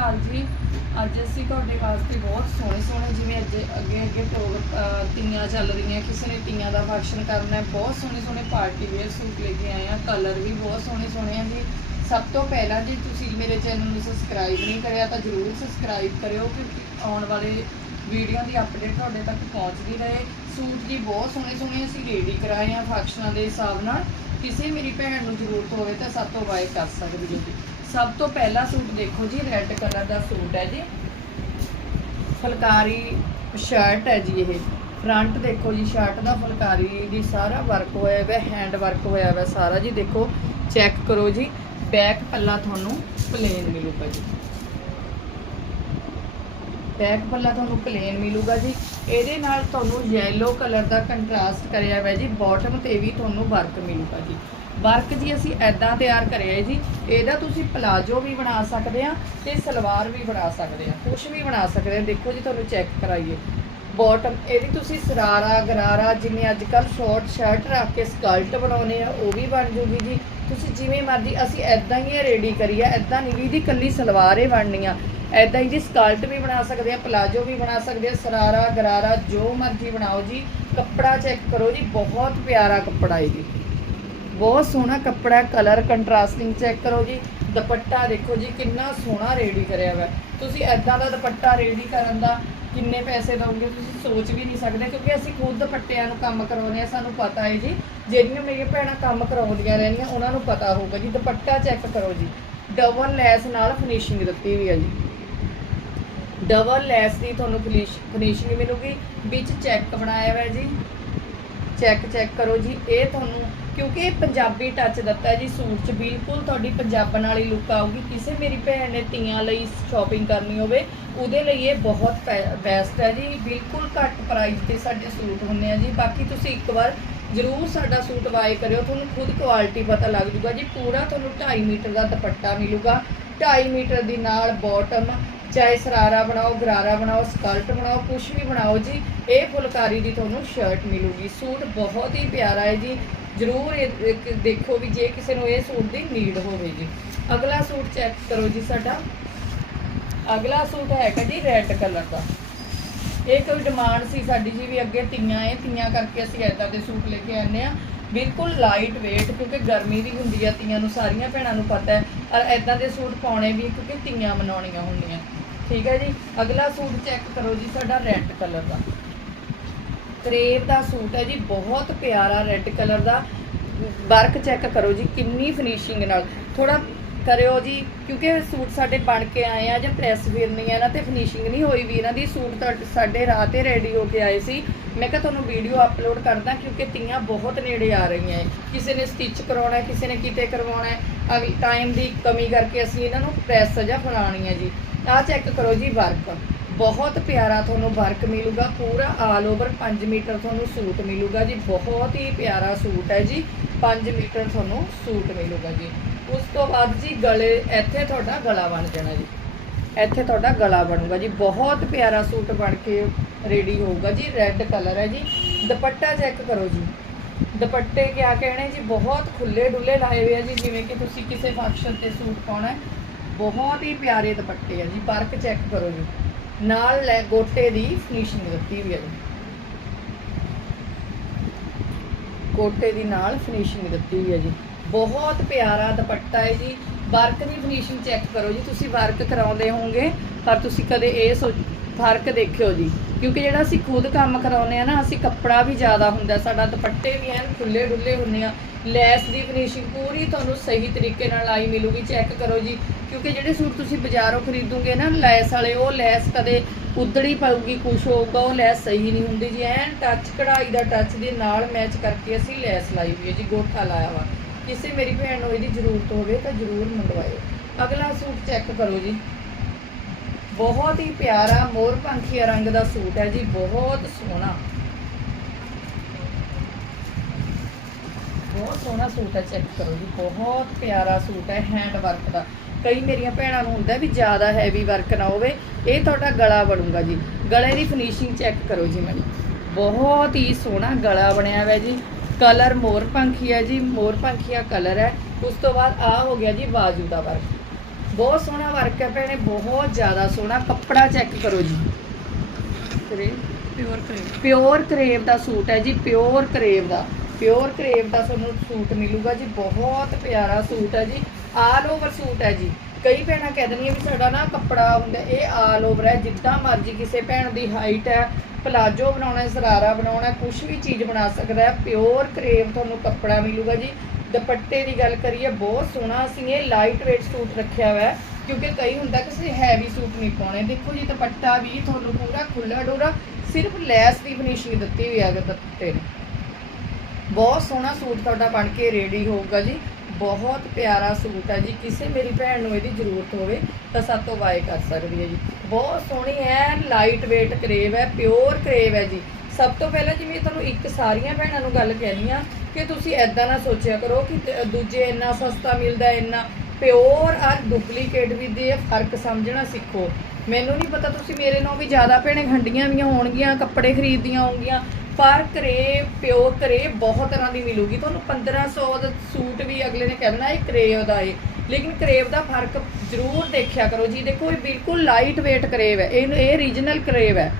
ਅਕਾਲ ਜੀ, ਅੱਜ ਅਸੀਂ ਤੁਹਾਡੇ ਵਾਸਤੇ ਬਹੁਤ ਸੋਹਣੇ ਸੋਹਣੇ ਜਿਵੇਂ ਅੱਜ ਅੱਗੇ ਅੱਗੇ ਪ੍ਰੋਗਰਾਮ ਤੀਆਂ ਚੱਲ ਰਹੀਆਂ, ਕਿਸੇ ਨੇ ਤੀਆਂ ਦਾ ਫੰਕਸ਼ਨ ਕਰਨਾ ਹੈ, ਬਹੁਤ ਸੋਹਣੇ ਸੋਹਣੇ ਪਾਰਟੀ ਵੇਅਰ ਸੂਟ ਲੈ ਕੇ ਆਏ ਆ ਕਲਰ ਵੀ ਬਹੁਤ ਸੋਹਣੇ ਸੋਹਣੇ ਆ ਜੀ। ਸਭ ਤੋਂ ਪਹਿਲਾਂ ਜੀ ਤੁਸੀਂ ਮੇਰੇ ਚੈਨਲ ਨੂੰ ਸਬਸਕ੍ਰਾਈਬ ਨਹੀਂ ਕਰਿਆ ਤਾਂ ਜਰੂਰ ਸਬਸਕ੍ਰਾਈਬ ਕਰਿਓ ਕਿਉਂਕਿ ਆਉਣ ਵਾਲੇ ਵੀਡੀਓ ਦੀ ਅਪਡੇਟ ਤੁਹਾਡੇ ਤੱਕ ਪਹੁੰਚਦੀ ਰਹੇ। ਸੂਟ ਜੀ ਬਹੁਤ ਸੋਹਣੇ ਸੋਹਣੇ ਅਸੀਂ ਰੈਡੀ ਕਰਾਏ ਆ ਫੰਕਸ਼ਨਾਂ ਦੇ ਹਿਸਾਬ ਨਾਲ। ਕਿਸੇ ਮੇਰੀ ਭੈਣ ਨੂੰ ਜ਼ਰੂਰਤ ਹੋਵੇ ਤਾਂ ਸਭ ਤੋਂ ਬਾਏ ਕਰ ਸਕਦੇ ਹੋ ਜੀ। ਸਭ ਤੋਂ ਪਹਿਲਾ ਸੂਟ ਦੇਖੋ ਜੀ ਰੈੱਡ ਕਲਰ ਦਾ ਸੂਟ ਹੈ ਜੀ। ਫੁਲਕਾਰੀ ਸ਼ਰਟ ਹੈ ਜੀ ਇਹ। ਫਰੰਟ ਦੇਖੋ ਜੀ ਸ਼ਰਟ ਦਾ ਫੁਲਕਾਰੀ ਦੀ ਸਾਰਾ ਵਰਕ ਹੋਇਆ ਹੋਇਆ ਹੈਂਡ ਵਰਕ ਹੋਇਆ ਹੋਇਆ ਸਾਰਾ ਜੀ। ਦੇਖੋ ਚੈੱਕ ਕਰੋ ਜੀ ਬੈਕ ਪੱਲਾ ਤੁਹਾਨੂੰ ਪਲੇਨ ਮਿਲੂਗਾ ਜੀ। ਬੈਕ ਪੱਲਾ ਤੁਹਾਨੂੰ ਪਲੇਨ ਮਿਲੂਗਾ ਜੀ। ਇਹਦੇ ਨਾਲ ਤੁਹਾਨੂੰ ਯੈਲੋ ਕਲਰ ਦਾ ਕੰਟਰਾਸਟ ਕਰਿਆ ਹੋਇਆ ਜੀ। ਬਾਟਮ ਤੇ ਵੀ ਤੁਹਾਨੂੰ ਵਰਕ ਮਿਲੂਗਾ ਜੀ। ਵਰਕ ਜੀ ਅਸੀਂ ਐਦਾਂ ਤਿਆਰ ਕਰਿਆ ਹੈ ਜੀ, ਇਹਦਾ ਤੁਸੀਂ ਪਲਾਜੋ ਵੀ ਬਣਾ ਸਕਦੇ ਆ ਤੇ ਸਲਵਾਰ ਵੀ ਬਣਾ ਸਕਦੇ ਆ ਕੁਝ ਵੀ ਬਣਾ ਸਕਦੇ ਆ। ਦੇਖੋ ਜੀ, ਤੁਹਾਨੂੰ ਚੈੱਕ ਕਰਾਈਏ। ਬਾਟਮ ਇਹਦੀ ਤੁਸੀਂ ਸਰਾਰਾ, ਗਰਾਰਾ ਜਿਵੇਂ ਅੱਜ ਕੱਲ ਸ਼ਾਰਟ ਸ਼ਰਟ ਰੱਖ ਕੇ ਸਕਲਟ ਬਣਾਉਨੇ ਆ, ਉਹ ਵੀ ਬਣ ਜੂਗੀ ਜੀ। ਤੁਸੀਂ ਜਿਵੇਂ ਮਰਜ਼ੀ, ਅਸੀਂ ਐਦਾਂ ਹੀ ਰੈਡੀ ਕਰੀ ਆ, ਐਦਾਂ ਨਹੀਂ ਵੀ ਇਹਦੀ ਕੱਲੀ ਸਲਵਾਰ ਹੀ ਬਣਨੀ ਆ। ਐਦਾਂ ਹੀ ਜੀ ਸਕਲਟ ਵੀ ਬਣਾ ਸਕਦੇ ਆ, ਪਲਾਜੋ ਵੀ ਬਣਾ ਸਕਦੇ ਆ, ਸਰਾਰਾ, ਗਰਾਰਾ, ਜੋ ਮਰਜ਼ੀ ਬਣਾਓ ਜੀ। ਕੱਪੜਾ ਚੈੱਕ ਕਰੋ ਜੀ, ਬਹੁਤ ਪਿਆਰਾ ਕੱਪੜਾ ਹੈ ਜੀ। ਬਹੁਤ ਸੋਹਣਾ ਕੱਪੜਾ ਕਲਰ ਕੰਟਰਾਸਟਿੰਗ ਚੈੱਕ ਕਰੋ ਜੀ। ਦੁਪੱਟਾ ਦੇਖੋ ਜੀ, ਕਿੰਨਾ ਸੋਹਣਾ ਰੈਡੀ ਕਰਿਆ ਹੋਇਆ ਤੁਸੀਂ ਐਦਾਂ ਦਾ ਦੁਪੱਟਾ ਰੈਡੀ ਕਰਨ ਦਾ ਕਿੰਨੇ ਪੈਸੇ ਦਓਗੇ ਤੁਸੀਂ ਸੋਚ ਵੀ ਨਹੀਂ ਸਕਦੇ, ਕਿਉਂਕਿ ਅਸੀਂ ਖੁਦ ਦੁਪੱਟਿਆਂ ਨੂੰ ਕੰਮ ਕਰਾਉਂਦੇ ਆ ਸਾਨੂੰ ਪਤਾ ਹੈ ਜੀ। ਜਿਹੜੀਆਂ ਮੇਰੀਆਂ ਭੈਣਾਂ ਕੰਮ ਕਰਾਉਂਦੀਆਂ ਰਹਿੰਦੀਆਂ ਉਹਨਾਂ ਨੂੰ ਪਤਾ ਹੋਊਗਾ ਜੀ। ਦੁਪੱਟਾ ਚੈੱਕ ਕਰੋ ਜੀ। ਡਬਲ ਲੈਸ ਨਾਲ ਫਿਨਿਸ਼ਿੰਗ ਦਿੱਤੀ ਹੋਈ ਹੈ ਜੀ। ਡਬਲ ਲੈਸ ਦੀ ਤੁਹਾਨੂੰ ਫਿਨਿਸ਼ਿੰਗ ਮਿਲੂਗੀ। ਵਿੱਚ ਚੈੱਕ ਬਣਾਇਆ ਹੋਇਆ ਜੀ। ਚੈੱਕ ਚੈੱਕ ਕਰੋ ਜੀ। ਇਹ ਤੁਹਾਨੂੰ ਕਿਉਂਕਿ ਇਹ ਪੰਜਾਬੀ ਟੱਚ ਦਿੱਤਾ ਜੀ ਸੂਟ 'ਚ। ਬਿਲਕੁਲ ਤੁਹਾਡੀ ਪੰਜਾਬਣ ਵਾਲੀ ਲੁੱਕ ਆਊਗੀ। ਕਿਸੇ ਮੇਰੀ ਭੈਣ ਨੇ ਤੀਆਂ ਲਈ ਸ਼ਾਪਿੰਗ ਕਰਨੀ ਹੋਵੇ, ਉਹਦੇ ਲਈ ਇਹ ਬਹੁਤ ਬੈਸਟ ਹੈ ਜੀ। ਬਿਲਕੁਲ ਘੱਟ ਪ੍ਰਾਈਸ ਤੇ ਸਾਡੇ ਸੂਟ ਹੁੰਦੇ ਆ ਜੀ। ਬਾਕੀ ਤੁਸੀਂ ਇੱਕ ਵਾਰ ਜ਼ਰੂਰ ਸਾਡਾ ਸੂਟ ਵਾਏ ਕਰਿਓ। ਤੁਹਾਨੂੰ ਖੁਦ ਕੁਆਲਿਟੀ ਪਤਾ ਲੱਗ ਜੂਗਾ ਜੀ। ਪੂਰਾ ਤੁਹਾਨੂੰ 2.5 ਮੀਟਰ ਦਾ ਦੁਪੱਟਾ ਮਿਲੂਗਾ। 2.5 ਮੀਟਰ ਦੀ ਨਾਲ ਬਾਟਮ ਚਾਹੇ ਸਰਾਰਾ ਬਣਾਓ, ਗਰਾਰਾ ਬਣਾਓ ਸਕਲਟ ਬਣਾਓ ਕੁਝ ਵੀ ਬਣਾਓ ਜੀ, ਇਹ ਫੁਲਕਾਰੀ ਦੀ ਤੁਹਾਨੂੰ ਸ਼ਰਟ ਮਿਲੂਗੀ। ਸੂਟ ਬਹੁਤ ਹੀ ਪਿਆਰਾ ਹੈ ਜੀ। ਜ਼ਰੂਰ ਇਹ ਦੇਖੋ ਵੀ ਜੇ ਕਿਸੇ ਨੂੰ ਇਹ ਸੂਟ ਦੀ ਨੀਡ ਹੋਵੇ ਜੀ ਅਗਲਾ ਸੂਟ ਚੈੱਕ ਕਰੋ ਜੀ ਸਾਡਾ। ਅਗਲਾ ਸੂਟ ਹੈਗਾ ਜੀ ਰੈੱਡ ਕਲਰ ਦਾ। ਇਹ ਕੋਈ ਡਿਮਾਂਡ ਸੀ ਸਾਡੀ ਜੀ ਵੀ ਅੱਗੇ ਤੀਆਂ, ਇਹ ਤੀਆਂ ਕਰਕੇ ਅਸੀਂ ਐਦਾਂ ਦੇ ਸੂਟ ਲੈ ਕੇ ਆਨੇ ਆ ਬਿਲਕੁਲ ਲਾਈਟ weight, ਕਿਉਂਕਿ ਗਰਮੀ ਵੀ ਹੁੰਦੀ ਆ, ਤੀਆਂ ਨੂੰ ਸਾਰੀਆਂ ਭੈਣਾਂ ਨੂੰ ਪਤਾ ਹੈ। ਔਰ ਐਦਾਂ ਦੇ ਸੂਟ ਪਾਉਣੇ ਵੀ, ਕਿਉਂਕਿ ਤੀਆਂ ਮਨਾਉਣੀਆਂ ਹੁੰਦੀਆਂ। ਠੀਕ ਹੈ ਜੀ? ਅਗਲਾ ਸੂਟ ਚੈੱਕ ਕਰੋ ਜੀ ਸਾਡਾ ਰੈੱਡ ਕਲਰ ਦਾ। ਕਰੇਪ ਦਾ ਸੂਟ ਹੈ ਜੀ, ਬਹੁਤ ਪਿਆਰਾ ਰੈੱਡ ਕਲਰ ਦਾ। ਵਰਕ ਚੈੱਕ ਕਰੋ ਜੀ, ਕਿੰਨੀ ਫਿਨਿਸ਼ਿੰਗ ਨਾਲ। ਥੋੜਾ ਕਰਿਓ ਜੀ, ਕਿਉਂਕਿ ਸੂਟ ਸਾਡੇ ਬਣ ਕੇ ਆਏ ਆ ਜਾਂ ਪ੍ਰੈਸ ਫਿਰਨੀ ਹੈ ਨਾ, ਤੇ ਫਿਨਿਸ਼ਿੰਗ ਨਹੀਂ ਹੋਈ ਵੀ। ਇਹਨਾਂ ਦੀ ਸੂਟ ਤਾਂ ਸਾਡੇ ਰਾਹ ਤੇ ਰੈਡੀ ਹੋ ਕੇ ਆਏ ਸੀ। ਮੈਂ ਕਿਹਾ ਤੁਹਾਨੂੰ ਵੀਡੀਓ ਅਪਲੋਡ ਕਰਦਾ, ਕਿਉਂਕਿ ਤੀਆਂ ਬਹੁਤ ਨੇੜੇ ਆ ਰਹੀਆਂ ਹੈ ਕਿਸੇ ਨੇ ਸਟਿਚ ਕਰਾਉਣਾ ਕਿਸੇ ਨੇ ਕਿਤੇ ਕਰਵਾਉਣਾ ਹੈ। ਅਗਲੀ ਟਾਈਮ ਦੀ ਕਮੀ ਕਰਕੇ ਅਸੀਂ ਇਹਨਾਂ ਨੂੰ ਪ੍ਰੈਸ ਜਾਂ ਫਲਾਣੀ ਹੈ ਜੀ। ਆਹ ਚੈੱਕ ਕਰੋ ਜੀ, ਵਰਕ। ਬਹੁਤ ਪਿਆਰਾ ਤੁਹਾਨੂੰ ਵਰਕ ਮਿਲੂਗਾ, ਪੂਰਾ ਆਲ ਓਵਰ 5 ਮੀਟਰ ਤੁਹਾਨੂੰ ਸੂਟ ਮਿਲੂਗਾ ਜੀ, ਬਹੁਤ ਹੀ ਪਿਆਰਾ ਸੂਟ ਹੈ ਜੀ 5 ਮੀਟਰ ਤੁਹਾਨੂੰ ਸੂਟ ਮਿਲੂਗਾ ਜੀ। ਉਸ ਤੋਂ ਬਾਅਦ ਜੀ ਗਲੇ, ਇੱਥੇ ਤੁਹਾਡਾ ਗਲਾ ਬਣ ਜਾਣਾ ਜੀ। ਇੱਥੇ ਤੁਹਾਡਾ ਗਲਾ ਬਣੂਗਾ ਜੀ, ਬਹੁਤ ਪਿਆਰਾ ਸੂਟ ਬਣ ਕੇ ਰੈਡੀ ਹੋਊਗਾ ਜੀ ਰੈੱਡ ਕਲਰ ਹੈ ਜੀ। ਦੁਪੱਟਾ ਚੈੱਕ ਕਰੋ ਜੀ। ਦੁਪੱਟੇ ਕਿਆ ਕਹਿਣੇ ਜੀ, ਬਹੁਤ ਖੁੱਲੇ ਡੁੱਲੇ ਲਾਏ ਹੋਏ ਆ ਜੀ, ਜਿਵੇਂ ਕਿ ਤੁਸੀਂ ਕਿਸੇ ਫੰਕਸ਼ਨ ਤੇ ਸੂਟ ਪਾਉਣਾ ਬਹੁਤ ਹੀ ਪਿਆਰੇ ਦੁਪੱਟੇ ਆ ਜੀ, ਵਰਕ ਚੈੱਕ ਕਰੋ ਜੀ। ਨਾਲ ਲੈ ਗੋਟੇ ਦੀ ਫਿਨਿਸ਼ਿੰਗ ਦਿੱਤੀ ਹੋਈ ਹੈ ਜੀ। ਗੋਟੇ ਦੀ ਨਾਲ ਫਿਨਿਸ਼ਿੰਗ ਦਿੱਤੀ ਹੋਈ ਹੈ ਜੀ। ਬਹੁਤ ਪਿਆਰਾ ਦੁਪੱਟਾ ਹੈ ਜੀ। ਵਰਕ ਦੀ ਫਿਨਿਸ਼ਿੰਗ ਚੈੱਕ ਕਰੋ ਜੀ। ਤੁਸੀਂ ਵਰਕ ਕਰਾਉਂਦੇ ਹੋਵੋਗੇ, ਪਰ ਤੁਸੀਂ ਕਦੇ ਇਹ ਸੋਚ ਫ਼ਰਕ ਦੇਖਿਓ ਜੀ। ਕਿਉਂਕਿ ਜਿਹੜਾ ਅਸੀਂ ਖੁਦ ਕੰਮ ਕਰਾਉਂਦੇ ਆ ਨਾ, ਅਸੀਂ ਕੱਪੜਾ ਵੀ ਜ਼ਿਆਦਾ ਹੁੰਦਾ, ਸਾਡਾ ਦੁਪੱਟੇ ਵੀ ਐਨ ਖੁੱਲੇ ਡੁੱਲੇ ਹੁੰਦੇ ਆ। ਲੈਸ ਦੀ ਫਿਨਿਸ਼ਿੰਗ ਪੂਰੀ ਤੁਹਾਨੂੰ ਸਹੀ ਤਰੀਕੇ ਨਾਲ ਆਈ ਮਿਲੂਗੀ ਚੈੱਕ ਕਰੋ ਜੀ। ਕਿਉਂਕਿ ਜਿਹੜੇ ਸੂਟ ਤੁਸੀਂ ਬਾਜ਼ਾਰੋਂ ਖਰੀਦੋਗੇ ਨਾ, ਲੈਸ ਵਾਲੇ, ਉਹ ਲੈਸ ਕਦੇ ਉਧੜੀ ਪਾਊਗੀ ਕੁਛ ਹੋਊਗਾ, ਉਹ ਲੈਸ ਸਹੀ ਨਹੀਂ ਹੁੰਦੀ ਜੀ। ਐਨ ਟੱਚ ਕਢਾਈ ਦਾ ਟੱਚ ਦੇ ਨਾਲ ਮੈਚ ਕਰਕੇ ਅਸੀਂ ਲੈਸ ਲਾਈ ਹੋਈ ਹੈ ਜੀ, ਗੋਠਾ ਲਾਇਆ ਵਾ। ਕਿਸੇ ਮੇਰੀ ਭੈਣ ਨੂੰ ਇਹਦੀ ਜ਼ਰੂਰਤ ਹੋਵੇ ਤਾਂ ਜ਼ਰੂਰ ਮੰਗਵਾਇਓ। ਅਗਲਾ ਸੂਟ ਚੈੱਕ ਕਰੋ ਜੀ। ਬਹੁਤ ਹੀ ਪਿਆਰਾ ਮੋਰ ਪੰਖੀਆ ਰੰਗ ਦਾ ਸੂਟ ਹੈ ਜੀ, ਬਹੁਤ ਸੋਹਣਾ। ਬਹੁਤ ਸੋਹਣਾ ਸੂਟ ਹੈ ਚੈੱਕ ਕਰੋ ਜੀ ਬਹੁਤ ਪਿਆਰਾ ਸੂਟ ਹੈ ਹੈਂਡ ਵਰਕ ਦਾ। ਕਈ ਮੇਰੀਆਂ ਭੈਣਾਂ ਨੂੰ ਹੁੰਦਾ ਵੀ ਜ਼ਿਆਦਾ ਹੈਵੀ ਵਰਕ ਨਾ ਹੋਵੇ ਇਹ ਤੁਹਾਡਾ ਗਲਾ ਬਣੂਗਾ ਜੀ। ਗਲੇ ਦੀ ਫਿਨਿਸ਼ਿੰਗ ਚੈੱਕ ਕਰੋ ਜੀ ਮੈਨੂੰ। ਬਹੁਤ ਹੀ ਸੋਹਣਾ ਗਲਾ ਬਣਿਆ ਹੋਇਆ ਜੀ। ਕਲਰ ਮੋਰ ਪੰਖੀਆ ਜੀ ਮੋਰ ਪੰਖੀਆ ਕਲਰ ਹੈ। ਉਸ ਤੋਂ ਬਾਅਦ ਆ ਹੋ ਗਿਆ ਜੀ ਬਾਜੂ ਦਾ ਵਰਕ ਬਹੁਤ ਸੋਹਣਾ ਵਰਕ ਹੈ ਭੈਣੇ ਬਹੁਤ ਜ਼ਿਆਦਾ ਸੋਹਣਾ। ਕੱਪੜਾ ਚੈੱਕ ਕਰੋ ਜੀ। ਕਰੇ ਪਿਓਰ ਕਰੇਵ ਪਿਓਰ ਕਰੇਵ ਦਾ ਸੂਟ ਹੈ ਜੀ ਪਿਓਰ ਕਰੇਵ ਦਾ। ਪਿਓਰ ਕਰੇਵ ਦਾ ਤੁਹਾਨੂੰ ਸੂਟ ਮਿਲੂਗਾ ਜੀ, ਬਹੁਤ ਪਿਆਰਾ ਸੂਟ ਹੈ ਜੀ ਆਲ ਓਵਰ ਸੂਟ ਹੈ ਜੀ। ਕਈ ਭੈਣਾਂ ਕਹਿ ਦਿੰਦੀਆਂ ਵੀ ਸਾਡਾ ਨਾ ਕੱਪੜਾ ਹੁੰਦਾ, ਇਹ ਆਲ ਓਵਰ ਹੈ, ਜਿੱਦਾਂ ਮਰਜ਼ੀ ਕਿਸੇ ਭੈਣ ਦੀ ਹਾਈਟ ਹੈ ਪਲਾਜੋ ਬਣਾਉਣਾ ਹੈ ਸਰਾਰਾ ਬਣਾਉਣਾ ਹੈ ਕੁਝ ਵੀ ਚੀਜ਼ ਬਣਾ ਸਕਦਾ ਹੈ ਪਿਓਰ ਕਰੇਵ ਤੁਹਾਨੂੰ ਕੱਪੜਾ ਮਿਲੂਗਾ ਜੀ। ਦੁਪੱਟੇ ਦੀ ਗੱਲ ਕਰੀਏ, ਬਹੁਤ ਸੋਹਣਾ ਅਸੀਂ ਇਹ ਲਾਈਟ weight ਸੂਟ ਰੱਖਿਆ ਹੋਇਆ ਕਿਉਂਕਿ ਕਈ ਹੁੰਦਾ ਕਿ ਅਸੀਂ ਹੈਵੀ ਸੂਟ ਨਹੀਂ ਪਾਉਣੇ। ਦੇਖੋ ਜੀ, ਦੁਪੱਟਾ ਵੀ ਤੁਹਾਨੂੰ ਪੂਰਾ ਖੁੱਲਾ ਡੋਰਾ, ਸਿਰਫ ਲੈਸ ਦੀ ਫਿਨਿਸ਼ਿੰਗ ਦਿੱਤੀ ਹੋਈ ਹੈ ਦੁਪੱਟੇ ਨੂੰ। ਬਹੁਤ ਸੋਹਣਾ ਸੂਟ ਤੁਹਾਡਾ ਬਣ ਕੇ ਰੈਡੀ ਹੋਊਗਾ ਜੀ। ਬਹੁਤ ਪਿਆਰਾ ਸੂਟ ਹੈ ਜੀ। ਕਿਸੇ ਮੇਰੀ ਭੈਣ ਨੂੰ ਇਹਦੀ ਜ਼ਰੂਰਤ ਹੋਵੇ ਤਾਂ ਸਾਤੋਂ ਬਾਏ ਕਰ ਸਕਦੀ ਹੈ ਜੀ। ਬਹੁਤ ਸੋਹਣੀ ਹੈ ਲਾਈਟ weight ਕਰੇਵ ਹੈ ਪਿਓਰ ਕਰੇਵ ਹੈ ਜੀ। ਸਭ ਤੋਂ ਪਹਿਲਾਂ ਜੀ, ਮੈਂ ਤੁਹਾਨੂੰ ਇੱਕ ਸਾਰੀਆਂ ਭੈਣਾਂ ਨੂੰ ਗੱਲ ਕਹਿਣੀ ਆ ਕਿ ਤੁਸੀਂ ਐਦਾਂ ਨਾ ਸੋਚਿਆ ਕਰੋ ਕਿ ਦੂਜੇ ਇੰਨਾ ਸਸਤਾ ਮਿਲਦਾ ਇੰਨਾ ਪਿਓਰ ਔਰ ਡੁਪਲੀਕੇਟ ਵੀ ਦੇ, ਫ਼ਰਕ ਸਮਝਣਾ ਸਿੱਖੋ। ਮੈਨੂੰ ਨਹੀਂ ਪਤਾ ਤੁਸੀਂ ਮੇਰੇ ਨਾਲੋਂ ਵੀ ਜ਼ਿਆਦਾ ਭੈਣੇ, ਖੰਡੀਆਂ ਵੀ ਹੋਣਗੀਆਂ, ਕੱਪੜੇ ਖਰੀਦਦੀਆਂ ਹੋਣਗੀਆਂ। ਪਰ ਕਰੇ ਪਿਓਰ ਕਰੇਵ ਬਹੁਤ ਤਰ੍ਹਾਂ ਦੀ ਮਿਲੂਗੀ। ਤੁਹਾਨੂੰ 1500 ਦਾ ਸੂਟ ਵੀ ਅਗਲੇ ਨੇ ਕਹਿਣਾ ਇਹ ਕਰੇਵ ਦਾ ਏ ਲੇਕਿਨ ਕਰੇਵ ਦਾ ਫ਼ਰਕ ਜ਼ਰੂਰ ਦੇਖਿਆ ਕਰੋ ਜੀ। ਦੇਖੋ, ਇਹ ਬਿਲਕੁਲ ਲਾਈਟ weight ਕਰੇਵ ਹੈ। ਇਹ ਇਹ ਰੀਜਨਲ ਕਰੇਵ ਹੈ।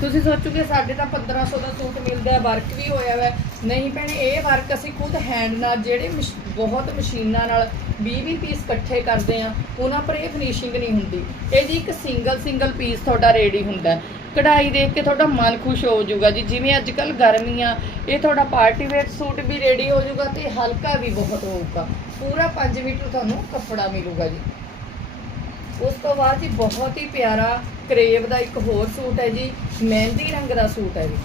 ਤੁਸੀਂ ਸੋਚੋਗੇ, ਸਾਡੇ ਤਾਂ 1500 ਦਾ ਸੂਟ ਮਿਲਦਾ ਹੈ ਵਰਕ ਵੀ ਹੋਇਆ ਹੋਇਆ। ਹੈ। ਨਹੀਂ ਭੈਣੇ, ਇਹ ਵਰਕ ਅਸੀਂ ਖੁਦ ਹੈਂਡ ਨਾਲ, ਜਿਹੜੇ ਮਸ਼- ਬਹੁਤ ਮਸ਼ੀਨਾਂ ਨਾਲ 20-20 ਪੀਸ ਇਕੱਠੇ ਕਰਦੇ ਆ ਉਹਨਾਂ ਪਰ ਇਹ ਫਿਨਿਸ਼ਿੰਗ ਨਹੀਂ ਹੁੰਦੀ। ਇਹ ਜੀ ਇੱਕ ਸਿੰਗਲ ਸਿੰਗਲ ਪੀਸ ਤੁਹਾਡਾ ਰੈਡੀ ਹੁੰਦਾ ਕਢਾਈ ਦੇਖ ਕੇ ਤੁਹਾਡਾ ਮਨ ਖੁਸ਼ ਹੋ ਜਾਊਗਾ ਜੀ। ਜਿਵੇਂ ਅੱਜ ਕੱਲ ਗਰਮੀ ਆ ਇਹ ਤੁਹਾਡਾ ਪਾਰਟੀ ਵੇਅਰ ਸੂਟ ਵੀ ਰੈਡੀ ਹੋ ਜਾਊਗਾ ਤੇ ਹਲਕਾ ਵੀ ਬਹੁਤ ਹੋਊਗਾ। ਪੂਰਾ 5 ਮੀਟਰ ਤੁਹਾਨੂੰ ਕੱਪੜਾ ਮਿਲੂਗਾ ਜੀ। ਉਸ ਤੋਂ ਬਾਅਦ ਜੀ ਬਹੁਤ ਹੀ ਪਿਆਰਾ ਕਰੇਵ ਦਾ ਇੱਕ ਹੋਰ ਸੂਟ ਹੈ ਜੀ, ਮਹਿੰਦੀ ਰੰਗ ਦਾ ਸੂਟ ਹੈ ਜੀ।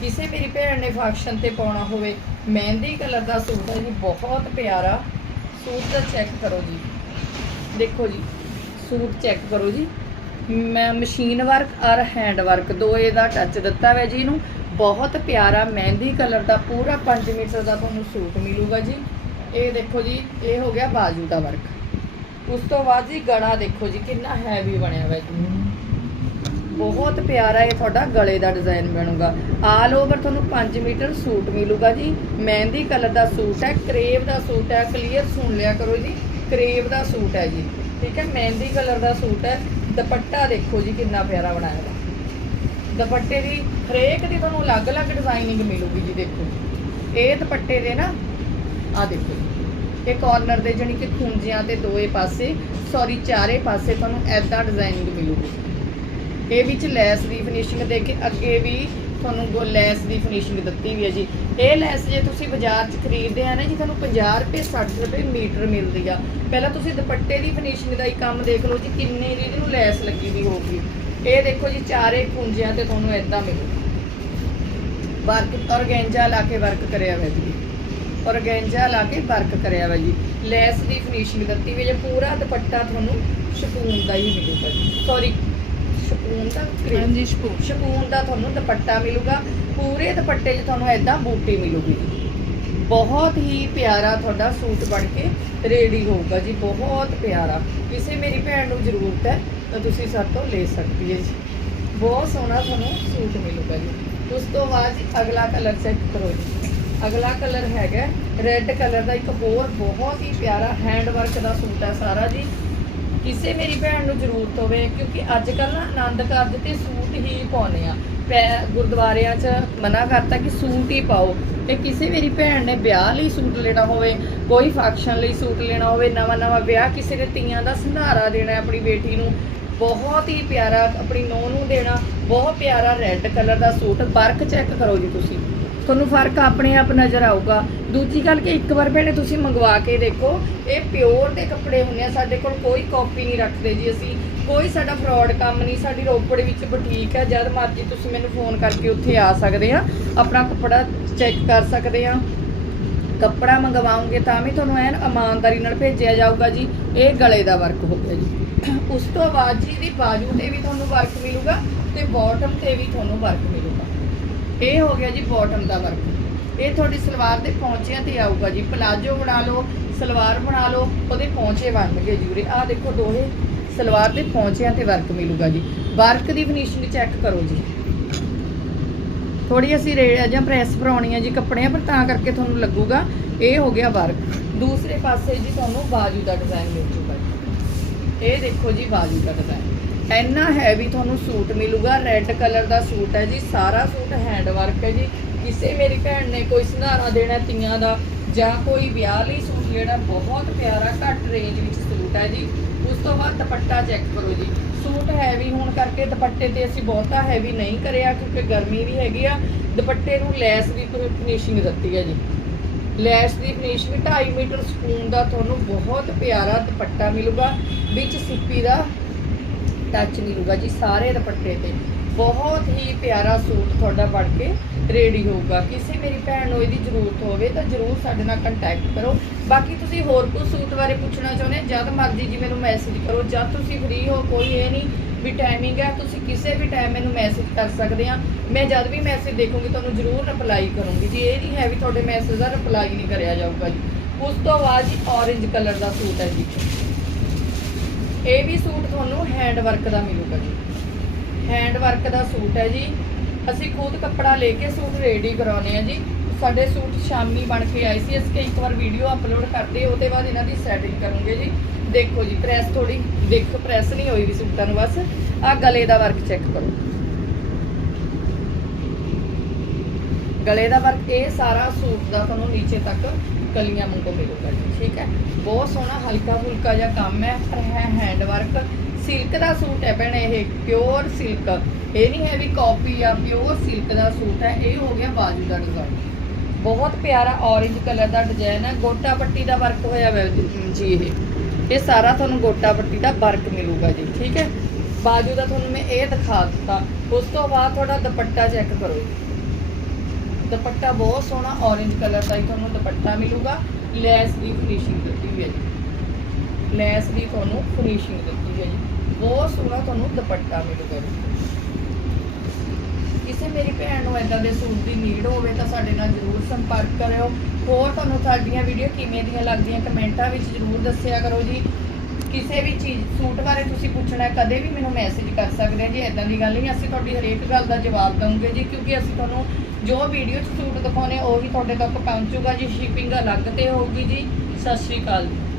ਕਿਸੇ ਮੇਰੀ ਭੈਣ ਨੇ ਫੰਕਸ਼ਨ ਤੇ ਪਾਉਣਾ ਹੋਵੇ, ਮਹਿੰਦੀ ਕਲਰ ਦਾ ਸੂਟ ਹੈ ਜੀ, ਬਹੁਤ ਪਿਆਰਾ। ਸੂਟ ਦਾ ਚੈੱਕ ਕਰੋ ਜੀ। ਦੇਖੋ ਜੀ, ਸੂਟ ਚੈੱਕ ਕਰੋ ਜੀ। ਮਸ਼ੀਨ ਵਰਕ ਔਰ ਹੈਂਡ ਵਰਕ ਦੋਏ ਦਾ ਟੱਚ ਦਿੱਤਾ ਹੋਇਆ ਜੀ ਇਹਨੂੰ। ਬਹੁਤ ਪਿਆਰਾ ਮਹਿੰਦੀ ਕਲਰ ਦਾ ਪੂਰਾ 5 ਮੀਟਰ ਦਾ ਤੁਹਾਨੂੰ ਸੂਟ ਮਿਲੂਗਾ ਜੀ। ਇਹ ਦੇਖੋ ਜੀ, ਇਹ ਹੋ ਗਿਆ ਬਾਜੂ ਦਾ ਵਰਕ ਉਸ ਤੋਂ ਬਾਅਦ ਜੀ ਗਲਾ ਦੇਖੋ ਜੀ, ਕਿੰਨਾ ਹੈਵੀ ਬਣਿਆ ਹੋਇਆ ਜੀ। ਬਹੁਤ ਪਿਆਰਾ ਇਹ ਤੁਹਾਡਾ ਗਲੇ ਦਾ ਡਿਜ਼ਾਈਨ ਬਣੂਗਾ। ਆਲ ਓਵਰ ਤੁਹਾਨੂੰ 5 ਮੀਟਰ ਸੂਟ ਮਿਲੂਗਾ ਜੀ। ਮਹਿੰਦੀ ਕਲਰ ਦਾ ਸੂਟ ਹੈ ਕਰੇਵ ਦਾ ਸੂਟ ਹੈ ਕਲੀਅਰ ਸੁਣ ਲਿਆ ਕਰੋ ਜੀ। ਕਰੇਵ ਦਾ ਸੂਟ ਹੈ ਜੀ। ਠੀਕ ਹੈ, ਮਹਿੰਦੀ ਕਲਰ ਦਾ ਸੂਟ ਹੈ। ਦੁਪੱਟਾ ਦੇਖੋ ਜੀ ਕਿੰਨਾ ਪਿਆਰਾ ਬਣਾਇਆ ਹੈ ਦੁਪੱਟੇ ਦੀ ਹਰੇਕ ਦੀ ਤੁਹਾਨੂੰ ਅਲੱਗ-ਅਲੱਗ ਡਿਜ਼ਾਈਨਿੰਗ ਮਿਲੂਗੀ ਜੀ, ਦੇਖੋ ਇਹ ਦੁਪੱਟੇ ਦੇ ਨਾ ਆ ਦੇਖੋ ਇਹ ਕਾਰਨਰ ਦੇ ਜਾਣੀ ਕਿ ਖੂੰਜਿਆਂ ਤੇ ਦੋਏ ਪਾਸੇ ਸੌਰੀ ਚਾਰੇ ਪਾਸੇ ਤੁਹਾਨੂੰ ਐਦਾਂ ਡਿਜ਼ਾਈਨਿੰਗ ਮਿਲੂਗੀ। ਇਹ ਵਿੱਚ ਲੈਸ ਦੀ ਫਿਨਿਸ਼ਿੰਗ ਦੇ ਕੇ ਅੱਗੇ ਵੀ ਤੁਹਾਨੂੰ ਗੋ ਲੈਸ ਦੀ ਫਿਨਿਸ਼ਿੰਗ ਦਿੱਤੀ ਵੀ ਹੈ ਜੀ। ਇਹ ਲੈਸ ਜੇ ਤੁਸੀਂ ਬਾਜ਼ਾਰ 'ਚ ਖਰੀਦਦੇ ਆ ਨਾ ਜੀ, ਤੁਹਾਨੂੰ 50 ਰੁਪਏ 60 ਰੁਪਏ ਮੀਟਰ ਮਿਲਦੀ ਆ। ਪਹਿਲਾਂ ਤੁਸੀਂ ਦੁਪੱਟੇ ਦੀ ਫਿਨਿਸ਼ਿੰਗ ਦਾ ਹੀ ਕੰਮ ਦੇਖ ਲਓ ਜੀ, ਕਿੰਨੇ ਦੀ ਇਹਨੂੰ ਲੈਸ ਲੱਗੀ ਵੀ ਹੋਊਗੀ। ਇਹ ਦੇਖੋ ਜੀ, ਚਾਰੇ ਕੁੰਜਿਆਂ ਤੇ ਤੁਹਾਨੂੰ ਐਦਾਂ ਮਿਲੂ। ਵਰਕ, ਔਰਗੈਂਜਾ ਲਾ ਕੇ ਵਰਕ ਕਰਿਆ ਹੋਇਆ ਜੀ। ਔਰਗੈਂਜਾ ਲਾ ਕੇ ਵਰਕ ਕਰਿਆ ਹੋਇਆ ਜੀ। ਲੈਸ ਦੀ ਫਿਨਿਸ਼ਿੰਗ ਦਿੱਤੀ ਵੀ ਜੇ ਪੂਰਾ ਦੁਪੱਟਾ ਤੁਹਾਨੂੰ ਸ਼ਕੂਨ ਦਾ ਹੀ ਮਿਲੂਗਾ ਜੀ। ਸੌਰੀ ਸ਼ਪੂਨ ਦਾ। ਹਾਂਜੀ ਸ਼ਪੂ ਸ਼ਪੂਨ ਦਾ ਤੁਹਾਨੂੰ ਦੁਪੱਟਾ ਮਿਲੂਗਾ ਪੂਰੇ ਦੁਪੱਟੇ 'ਚ ਤੁਹਾਨੂੰ ਐਦਾਂ ਬੂਟੀ ਮਿਲੂਗੀ। ਬਹੁਤ ਹੀ ਪਿਆਰਾ ਤੁਹਾਡਾ ਸੂਟ ਬਣ ਕੇ ਰੈਡੀ ਹੋਊਗਾ ਜੀ ਬਹੁਤ ਪਿਆਰਾ। ਕਿਸੇ ਮੇਰੀ ਭੈਣ ਨੂੰ ਜ਼ਰੂਰਤ ਹੈ ਤਾਂ ਤੁਸੀਂ ਸਾਡੇ ਤੋਂ ਲੈ ਸਕਦੀ ਹੈ ਜੀ। ਬਹੁਤ ਸੋਹਣਾ ਤੁਹਾਨੂੰ ਸੂਟ ਮਿਲੂਗਾ ਜੀ। ਉਸ ਤੋਂ ਬਾਅਦ ਅਗਲਾ ਕਲਰ ਚੈੱਕ ਕਰੋ ਜੀ। ਅਗਲਾ ਕਲਰ ਹੈਗਾ ਰੈੱਡ ਕਲਰ ਦਾ ਇੱਕ ਹੋਰ ਬਹੁਤ ਹੀ ਪਿਆਰਾ ਹੈਂਡ ਵਰਕ ਦਾ ਸੂਟ ਹੈ ਸਾਰਾ ਜੀ। ਕਿਸੇ ਮੇਰੀ ਭੈਣ ਨੂੰ ਜ਼ਰੂਰਤ ਹੋਵੇ, ਕਿਉਂਕਿ ਅੱਜ ਕੱਲ ਨਾ ਆਨੰਦ ਕਾਰਜ ਤੇ ਸੂਟ ਹੀ ਪਾਉਨੇ ਆ। ਪੈ- ਗੁਰਦੁਆਰਿਆਂ 'ਚ ਮਨਾ ਕਰਤਾ ਕਿ ਸੂਟ ਹੀ ਪਾਓ। ਤੇ ਕਿਸੇ ਮੇਰੀ ਭੈਣ ਨੇ ਵਿਆਹ ਲਈ ਸੂਟ ਲੈਣਾ ਹੋਵੇ, ਕੋਈ ਫੰਕਸ਼ਨ ਲਈ ਸੂਟ ਲੈਣਾ ਹੋਵੇ ਨਵਾਂ ਨਵਾਂ ਵਿਆਹ ਕਿਸੇ ਦੇ ਤੀਆਂ ਦਾ ਸੰਧਾਰਾ ਦੇਣਾ ਆਪਣੀ ਬੇਟੀ ਨੂੰ, ਬਹੁਤ ਹੀ ਪਿਆਰਾ ਆਪਣੀ ਨੂੰਹ ਨੂੰ ਦੇਣਾ, ਬਹੁਤ ਪਿਆਰਾ ਰੈੱਡ ਕਲਰ ਦਾ ਸੂਟ, ਵਰਕ ਚੈੱਕ ਕਰੋ ਜੀ ਤੁਸੀਂ। ਤੁਹਾਨੂੰ ਫ਼ਰਕ ਆਪਣੇ ਆਪ ਨਜ਼ਰ ਆਊਗਾ। ਦੂਜੀ ਗੱਲ ਕਿ ਇੱਕ ਵਾਰ ਭੈਣੇ ਤੁਸੀਂ ਮੰਗਵਾ ਕੇ ਦੇਖੋ, ਇਹ ਪਿਓਰ ਦੇ ਕੱਪੜੇ ਹੁੰਦੇ ਆ, ਸਾਡੇ ਕੋਲ ਕੋਈ ਕਾਪੀ ਨਹੀਂ ਰੱਖਦੇ ਜੀ ਅਸੀਂ। ਕੋਈ ਸਾਡਾ ਫਰਾਡ ਕੰਮ ਨਹੀਂ, ਸਾਡੀ ਰੋਪੜ ਵਿੱਚ ਬੁਟੀਕ ਹੈ ਜਦ ਮਰਜ਼ੀ ਤੁਸੀਂ ਮੈਨੂੰ ਫੋਨ ਕਰਕੇ ਉੱਥੇ ਆ ਸਕਦੇ ਆ, ਆਪਣਾ ਕੱਪੜਾ ਚੈੱਕ ਕਰ ਸਕਦੇ ਆ। ਕੱਪੜਾ ਮੰਗਵਾਉਂਗੇ ਤਾਂ ਵੀ ਤੁਹਾਨੂੰ ਐਨ ਇਮਾਨਦਾਰੀ ਨਾਲ ਭੇਜਿਆ ਜਾਊਗਾ ਜੀ, ਇਹ ਗਲੇ ਦਾ ਵਰਕ ਹੋ ਗਿਆ ਜੀ। ਉਸ ਤੋਂ ਬਾਅਦ ਜੀ ਦੀ ਬਾਜੂ ਤੇ ਵੀ ਤੁਹਾਨੂੰ ਵਰਕ ਮਿਲੂਗਾ ਤੇ ਬਾਟਮ ਤੇ ਵੀ ਤੁਹਾਨੂੰ ਵਰਕ ਮਿਲੂਗਾ। ਇਹ ਹੋ ਗਿਆ ਜੀ ਬਾਟਮ ਦਾ ਵਰਕ ਇਹ ਤੁਹਾਡੀ ਸਲਵਾਰ ਦੇ ਪੌਂਚਿਆਂ ਤੇ ਆਊਗਾ ਜੀ। ਪਲਾਜੋ ਬਣਾ ਲਓ, ਸਲਵਾਰ ਬਣਾ ਲਓ, ਉਹਦੇ ਪੌਂਚੇ ਬਣਨਗੇ ਜੂਰੇ। ਆਹ ਦੇਖੋ ਦੋਹੇ ਸਲਵਾਰ ਦੇ ਪੌਂਚਿਆਂ ਤੇ ਵਰਕ ਮਿਲੂਗਾ ਜੀ। ਵਰਕ ਦੀ ਫਿਨਿਸ਼ਿੰਗ ਚੈੱਕ ਕਰੋ ਜੀ। ਥੋੜੀ ਅਸੀਂ ਰੇੜ ਜਾਂ ਪ੍ਰੈਸ ਭਰਾਉਣੀ ਹੈ ਜੀ ਕੱਪੜਿਆਂ, ਪਰ ਤਾਂ ਕਰਕੇ ਤੁਹਾਨੂੰ ਲੱਗੂਗਾ ਇਹ ਹੋ ਗਿਆ ਵਰਕ ਦੂਸਰੇ ਪਾਸੇ ਜੀ ਤੁਹਾਨੂੰ ਬਾਜੂ ਦਾ ਡਿਜ਼ਾਈਨ ਮਿਲ ਜੂਗਾ ਜੀ। ਇਹ ਦੇਖੋ ਜੀ ਬਾਜੂ ਦਾ ਹੈ ਇੰਨਾ ਹੈਵੀ ਤੁਹਾਨੂੰ ਸੂਟ ਮਿਲੂਗਾ ਰੈੱਡ ਕਲਰ ਦਾ ਸੂਟ ਹੈ ਜੀ, ਸਾਰਾ ਸੂਟ ਹੈਂਡ ਵਰਕ ਹੈ ਜੀ। ਕਿਸੇ ਮੇਰੀ ਭੈਣ ਨੇ ਕੋਈ ਸੰਧਾਰਾ ਦੇਣਾ ਤੀਆਂ ਦਾ, ਜਾਂ ਕੋਈ ਵਿਆਹ ਲਈ ਸੂਟ ਜਿਹੜਾ ਬਹੁਤ ਪਿਆਰਾ ਘੱਟ ਰੇਂਜ ਵਿੱਚ ਸੂਟ ਹੈ ਜੀ। ਉਸ ਤੋਂ ਬਾਅਦ ਦੁਪੱਟਾ ਚੈੱਕ ਕਰੋ ਜੀ। ਸੂਟ ਹੈਵੀ ਹੋਣ ਕਰਕੇ ਦੁਪੱਟੇ ਤੇ ਅਸੀਂ ਬਹੁਤਾ ਹੈਵੀ ਨਹੀਂ ਕਰਿਆ, ਕਿਉਂਕਿ ਗਰਮੀ ਵੀ ਹੈਗੀ ਆ। ਦੁਪੱਟੇ ਨੂੰ ਲੈਸ ਦੀ ਫਿਨਿਸ਼ਿੰਗ ਦਿੱਤੀ ਹੈ ਜੀ। ਲੈਸ ਦੀ ਫਿਨਿਸ਼ਿੰਗ 2.5 ਮੀਟਰ ਸਕੂਨ ਦਾ ਤੁਹਾਨੂੰ ਬਹੁਤ ਪਿਆਰਾ ਦੁਪੱਟਾ ਮਿਲੂਗਾ। ਵਿੱਚ ਸਿੱਪੀ ਦਾ ਟੱਚ ਨਹੀਂ ਮਿਲੂਗਾ ਜੀ, ਸਾਰੇ ਦੁਪੱਟੇ ਤੇ। ਬਹੁਤ ਹੀ ਪਿਆਰਾ ਸੂਟ ਤੁਹਾਡਾ ਬਣ ਕੇ ਰੈਡੀ ਹੋਊਗਾ। ਕਿਸੇ ਮੇਰੀ ਭੈਣ ਨੂੰ ਇਹਦੀ ਜ਼ਰੂਰਤ ਹੋਵੇ ਤਾਂ ਜ਼ਰੂਰ ਸਾਡੇ ਨਾਲ ਕੰਟੈਕਟ ਕਰੋ। ਬਾਕੀ ਤੁਸੀਂ ਹੋਰ ਕੋਈ ਸੂਟ ਬਾਰੇ ਪੁੱਛਣਾ ਚਾਹੁੰਦੇ ਜਦ ਮਰਜ਼ੀ ਜੀ ਮੈਨੂੰ ਮੈਸੇਜ ਕਰੋ। ਜਦ ਤੁਸੀਂ ਫ੍ਰੀ ਹੋ, ਕੋਈ ਇਹ ਨਹੀਂ ਵੀ ਟਾਈਮਿੰਗ ਹੈ, ਤੁਸੀਂ ਕਿਸੇ ਵੀ ਟਾਈਮ ਮੈਨੂੰ ਮੈਸੇਜ ਕਰ ਸਕਦੇ ਆ। ਮੈਂ ਜਦ ਵੀ ਮੈਸੇਜ ਦੇਖੂੰਗੀ, ਤੁਹਾਨੂੰ ਜ਼ਰੂਰ ਰਿਪਲਾਈ ਕਰੂੰਗੀ ਜੀ। ਇਹ ਨਹੀਂ ਹੈ ਵੀ ਤੁਹਾਡੇ ਮੈਸੇਜ ਦਾ ਰਿਪਲਾਈ ਨਹੀਂ ਕਰਿਆ ਜਾਊਗਾ ਜੀ। ਉਸ ਤੋਂ ਬਾਅਦ ਜੀ orange ਕਲਰ ਦਾ ਸੂਟ ਹੈ ਜੀ। ਇਹ ਵੀ ਸੂਟ ਤੁਹਾਨੂੰ ਹੈਂਡ ਵਰਕ ਦਾ ਮਿਲੂਗਾ ਜੀ। ਹੈਂਡ ਵਰਕ ਦਾ ਸੂਟ ਹੈ ਜੀ। ਅਸੀਂ ਖੁਦ ਕੱਪੜਾ ਲੈ ਕੇ ਸੂਟ ਰੈਡੀ ਕਰਾਉਨੇ ਆ ਜੀ। ਸਾਡੇ ਸੂਟ ਸ਼ਾਮੀ ਬਣ ਕੇ ਆਏ ਸੀ, ਅਸੀਂ ਇੱਕ ਵਾਰ ਵੀਡੀਓ ਅਪਲੋਡ ਕਰਦੇ, ਉਹਦੇ ਬਾਅਦ ਇਹਨਾਂ ਦੀ ਸੈਟਿੰਗ ਕਰੂੰਗੇ ਜੀ। ਦੇਖੋ ਜੀ ਪ੍ਰੈਸ ਥੋੜੀ ਦੇਖੋ ਪ੍ਰੈਸ ਨਹੀਂ ਹੋਈ ਵੀ ਸੂਟਾਂ ਨੂੰ ਬਸ। ਆ ਗਲੇ ਦਾ ਵਰਕ ਚੈੱਕ ਕਰੋ। ਗਲੇ ਦਾ ਵਰਕ ਇਹ ਸਾਰਾ ਸੂਟ ਦਾ ਤੁਹਾਨੂੰ ਨੀਚੇ ਤੱਕ ਕਲੀਆਂ ਵਾਂਗੂ ਮਿਲੂਗਾ ਜੀ ਠੀਕ ਹੈ? ਬਹੁਤ ਸੋਹਣਾ ਹਲਕਾ ਫੁਲਕਾ ਜਿਹਾ ਕੰਮ ਹੈ, ਪਰ ਹੈ ਹੈਂਡ ਵਰਕ ਸਿਲਕ ਦਾ ਸੂਟ ਹੈ ਭੈਣੇ, ਇਹ ਪਿਓਰ ਸਿਲਕ ਇਹ ਨਹੀਂ ਹੈ ਵੀ ਕਾਪੀ ਆ ਪਿਓਰ ਸਿਲਕ ਦਾ ਸੂਟ ਹੈ, ਇਹ ਹੋ ਗਿਆ ਬਾਜੂ ਦਾ ਡਿਜ਼ਾਈਨ ਬਹੁਤ ਪਿਆਰਾ orange ਕਲਰ ਦਾ ਡਿਜ਼ਾਈਨ ਹੈ, ਗੋਟਾ ਪੱਟੀ ਦਾ ਵਰਕ ਹੋਇਆ ਹੋਇਆ ਜੀ ਇਹ। ਇਹ ਸਾਰਾ ਤੁਹਾਨੂੰ ਗੋਟਾ ਪੱਟੀ ਦਾ ਵਰਕ ਮਿਲੂਗਾ ਜੀ, ਠੀਕ ਹੈ? ਬਾਜੂ ਦਾ ਤੁਹਾਨੂੰ ਮੈਂ ਇਹ ਦਿਖਾ ਦਿੱਤਾ। ਉਸ ਤੋਂ ਬਾਅਦ ਤੁਹਾਡਾ ਦੁਪੱਟਾ ਚੈੱਕ ਕਰੋ। ਜੀ ਦੁਪੱਟਾ ਬਹੁਤ ਸੋਹਣਾ orange ਕਲਰ ਦਾ ਹੀ ਤੁਹਾਨੂੰ ਦੁਪੱਟਾ ਮਿਲੂਗਾ। ਲੈਸ ਦੀ ਫਿਨਿਸ਼ਿੰਗ ਦਿੱਤੀ ਹੋਈ ਹੈ ਜੀ। ਲੈਸ ਦੀ ਤੁਹਾਨੂੰ ਫਿਨਿਸ਼ਿੰਗ ਦਿੱਤੀ ਹੈ ਜੀ। ਬਹੁਤ ਸੋਹਣਾ ਤੁਹਾਨੂੰ ਦੁਪੱਟਾ ਮਿਲੂਗਾ ਕਿਸੇ ਮੇਰੀ ਭੈਣ ਨੂੰ ਇਦਾਂ ਦੇ ਸੂਟ ਦੀ ਨੀਡ ਹੋਵੇ ਤਾਂ ਸਾਡੇ ਨਾਲ ਜਰੂਰ ਸੰਪਰਕ ਕਰਿਓ। ਹੋਰ ਤੁਹਾਨੂੰ ਸਾਡੀਆਂ ਵੀਡੀਓ ਕਿਵੇਂ ਦੀਆਂ ਲੱਗਦੀਆਂ ਕਮੈਂਟਾਂ ਵਿੱਚ ਜਰੂਰ ਦੱਸਿਆ ਕਰੋ ਜੀ। ਕਿਸੇ ਵੀ ਚੀਜ਼ ਸੂਟ ਬਾਰੇ ਤੁਸੀਂ ਪੁੱਛਣਾ ਹੈ, ਕਦੇ ਵੀ ਮੈਨੂੰ ਮੈਸੇਜ ਕਰ ਸਕਦੇ ਹੋ ਜੀ ਇਦਾਂ ਦੀ ਗੱਲ ਨਹੀਂ ਅਸੀਂ ਤੁਹਾਡੀ ਹਰੇਕ ਗੱਲ ਦਾ ਜਵਾਬ ਦਵਾਂਗੇ ਜੀ ਕਿਉਂਕਿ ਅਸੀਂ ਤੁਹਾਨੂੰ ਜੋ ਵੀਡੀਓ 'ਚ ਸੂਟ ਦਿਖਾਉਣੇ ਉਹ ਵੀ ਤੁਹਾਡੇ ਤੱਕ ਪਹੁੰਚੂਗਾ ਜੀ ਸ਼ਿਪਿੰਗ ਅਲੱਗ ਤੇ ਹੋਊਗੀ ਜੀ। ਸਤਿ ਸ਼੍ਰੀ ਅਕਾਲ ਜੀ।